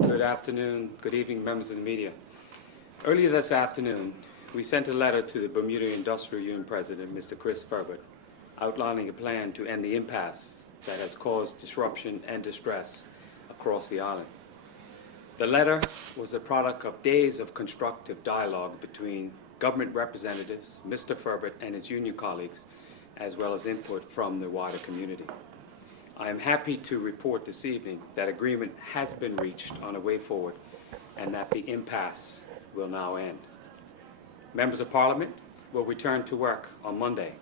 Good afternoon, good evening, members of the media. Earlier this afternoon, we sent a letter to the Bermuda Industrial Union President, Mr. Chris Ferbert, outlining a plan to end the impasse that has caused disruption and distress across the island. The letter was the product of days of constructive dialogue between government representatives, Mr. Ferbert and his union colleagues, as well as input from the wider community. I am happy to report this evening that agreement has been reached on a way forward and that the impasse will now end. Members of Parliament will return to work on Monday.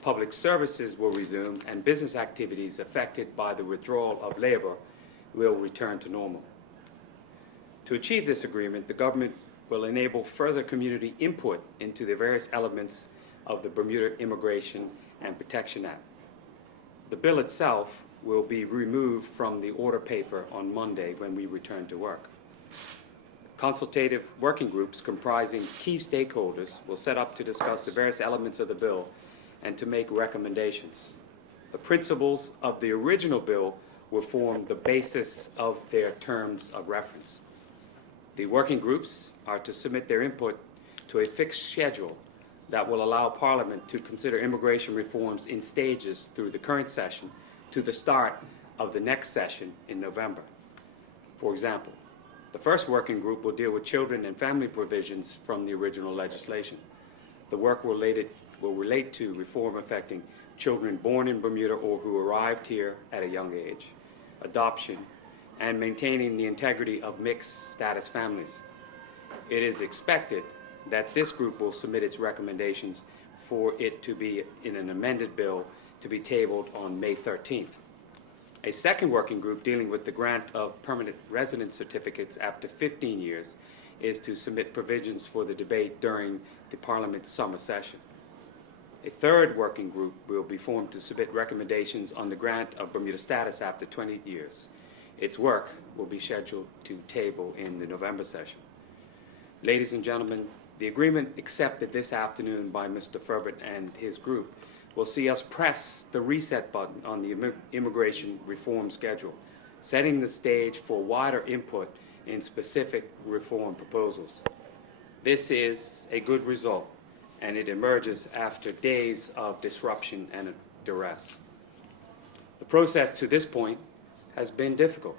Public services will resume and business activities affected by the withdrawal of labor will return to normal. To achieve this agreement, the government will enable further community input into the various elements of the Bermuda Immigration and Protection Act. The bill itself will be removed from the order paper on Monday when we return to work. Consultative working groups comprising key stakeholders will set up to discuss the various elements of the bill and to make recommendations. The principles of the original bill will form the basis of their terms of reference. The working groups are to submit their input to a fixed schedule that will allow Parliament to consider immigration reforms in stages through the current session to the start of the next session in November. For example, the first working group will deal with children and family provisions from the original legislation. The work will relate to reform affecting children born in Bermuda or who arrived here at a young age, adoption, and maintaining the integrity of mixed status families. It is expected that this group will submit its recommendations for it to be in an amended bill to be tabled on May 13th. A second working group dealing with the grant of permanent residence certificates after 15 years is to submit provisions for the debate during the Parliament's summer session. A third working group will be formed to submit recommendations on the grant of Bermuda status after 20 years. Its work will be scheduled to table in the November session. Ladies and gentlemen, the agreement accepted this afternoon by Mr. Ferbert and his group will see us press the reset button on the immigration reform schedule, setting the stage for wider input in specific reform proposals. This is a good result, and it emerges after days of disruption and duress. The process to this point has been difficult,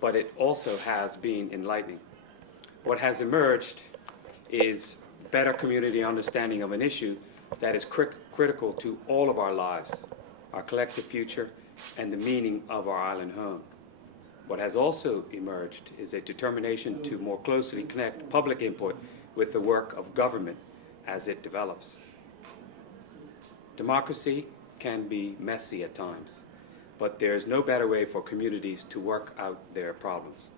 but it also has been enlightening. What has emerged is better community understanding of an issue that is critical to all of our lives, our collective future, and the meaning of our island home. What has also emerged is a determination to more closely connect public input with the work of government as it develops. Democracy can be messy at times, but there is no better way for communities to work out their problems.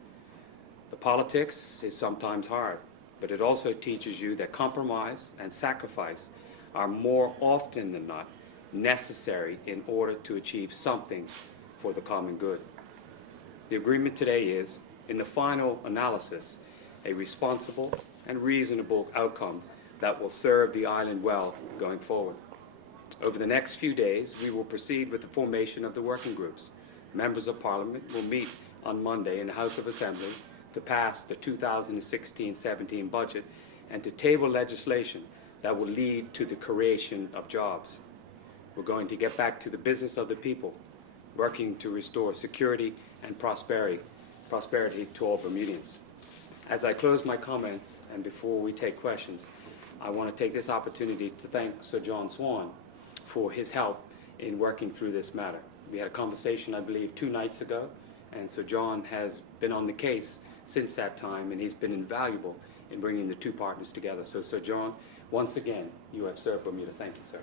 The politics is sometimes hard, but it also teaches you that compromise and sacrifice are more often than not necessary in order to achieve something for the common good. The agreement today is, in the final analysis, a responsible and reasonable outcome that will serve the island well going forward. Over the next few days, we will proceed with the formation of the working groups. Members of Parliament will meet on Monday in the House of Assembly to pass the 2016-17 budget and to table legislation that will lead to the creation of jobs. We're going to get back to the business of the people, working to restore security and prosperity to all Bermudians. As I close my comments and before we take questions, I want to take this opportunity to thank Sir John Swan for his help in working through this matter. We had a conversation, I believe, 2 nights ago, and Sir John has been on the case since that time, and he's been invaluable in bringing the two partners together. So, Sir John, once again, you have served Bermuda. Thank you, sir.